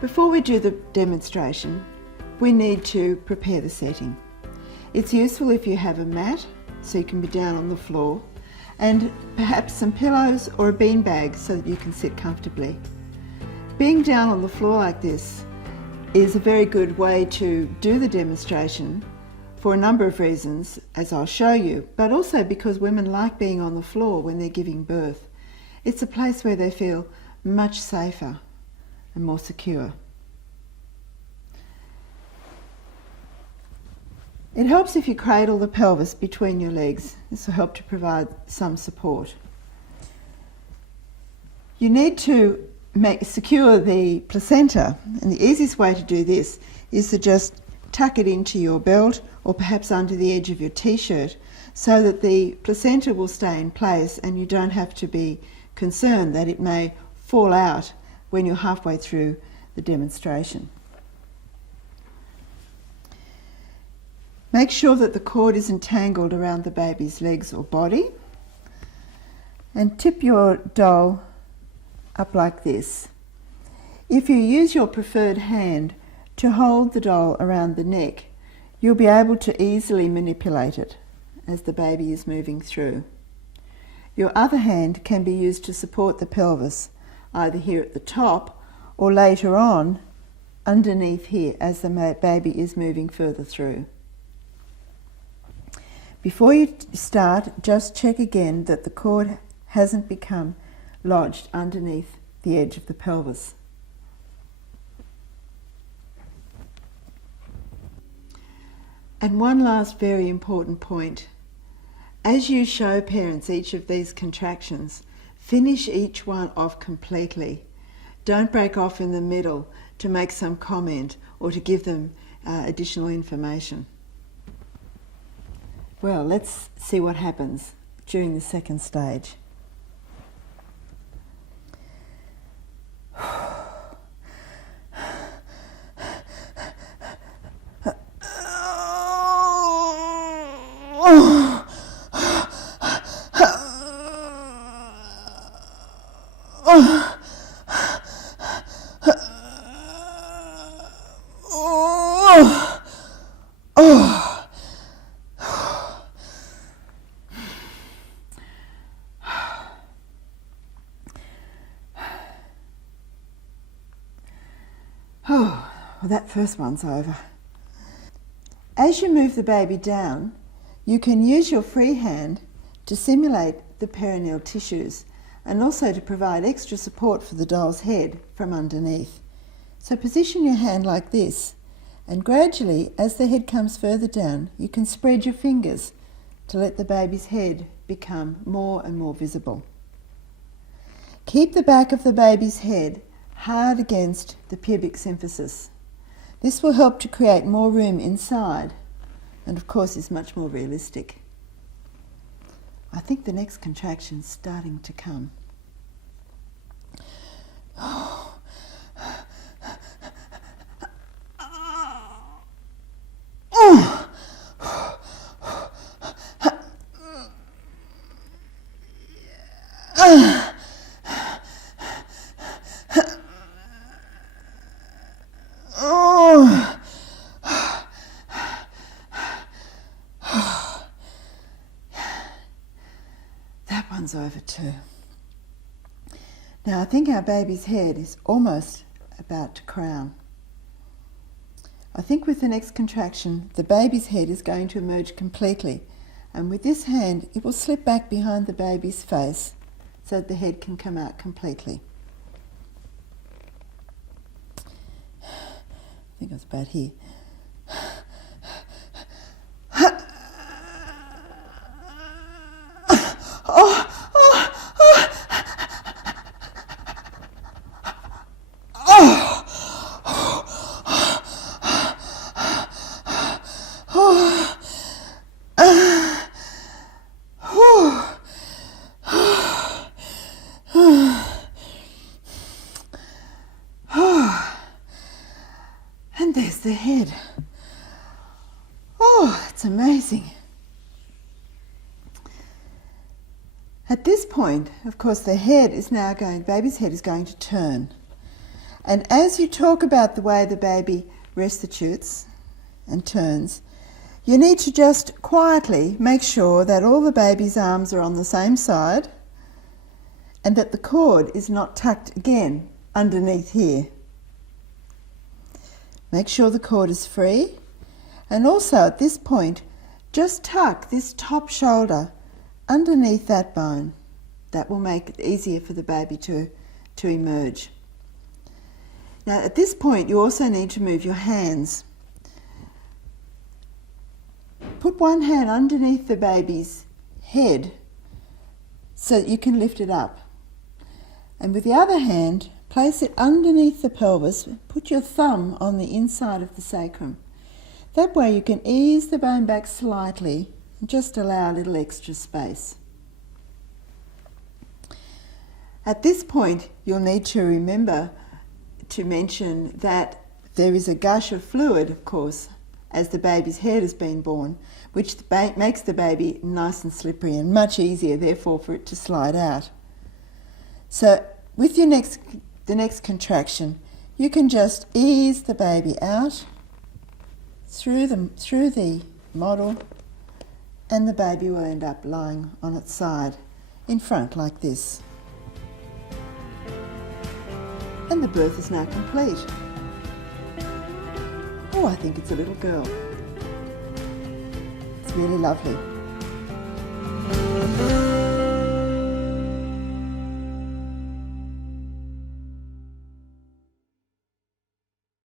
Before we do the demonstration, we need to prepare the setting. It's useful if you have a mat, so you can be down on the floor, and perhaps some pillows or a beanbag so that you can sit comfortably. Being down on the floor like this is a very good way to do the demonstration for a number of reasons, as I'll show you, but also because women like being on the floor when they're giving birth. It's a place where they feel much safer and more secure. It helps if you cradle the pelvis between your legs. This will help to provide some support. You need to secure the placenta, and the easiest way to do this is to just tuck it into your belt or perhaps under the edge of your t-shirt so that the placenta will stay in place and you don't have to be concerned that it may fall out when you're halfway through the demonstration. Make sure that the cord isn't tangled around the baby's legs or body, and tip your doll up like this. If you use your preferred hand to hold the doll around the neck, you'll be able to easily manipulate it as the baby is moving through. Your other hand can be used to support the pelvis, either here at the top or later on underneath here as the baby is moving further through. Before you start, just check again that the cord hasn't become lodged underneath the edge of the pelvis. And one last very important point. As you show parents each of these contractions, finish each one off completely. Don't break off in the middle to make some comment or to give them additional information. Well, let's see what happens during the second stage. Oh, well, that first one's over. As you move the baby down, you can use your free hand to simulate the perineal tissues and also to provide extra support for the doll's head from underneath. So position your hand like this, and gradually, as the head comes further down, you can spread your fingers to let the baby's head become more and more visible. Keep the back of the baby's head hard against the pubic symphysis. This will help to create more room inside and of course is much more realistic. I think the next contraction's starting to come. That one's over too. Now I think our baby's head is almost about to crown. I think with the next contraction, the baby's head is going to emerge completely, and with this hand, it will slip back behind the baby's face so that the head can come out completely. I think it's about here. And there's the head. Oh, it's amazing. At this point, of course, the head is now going, baby's head is going to turn. And as you talk about the way the baby restitutes and turns, you need to just quietly make sure that all the baby's arms are on the same side and that the cord is not tucked again underneath here. Make sure the cord is free, and also at this point just tuck this top shoulder underneath that bone. That will make it easier for the baby to emerge. Now at this point you also need to move your hands. Put one hand underneath the baby's head so that you can lift it up. And with the other hand, place it underneath the pelvis. Put your thumb on the inside of the sacrum. That way you can ease the bone back slightly and just allow a little extra space. At this point, you'll need to remember to mention that there is a gush of fluid, of course, as the baby's head has been born, which makes the baby nice and slippery and much easier, therefore, for it to slide out. So with the next contraction, you can just ease the baby out through the model, and the baby will end up lying on its side in front like this. And the birth is now complete. Oh, I think it's a little girl. It's really lovely.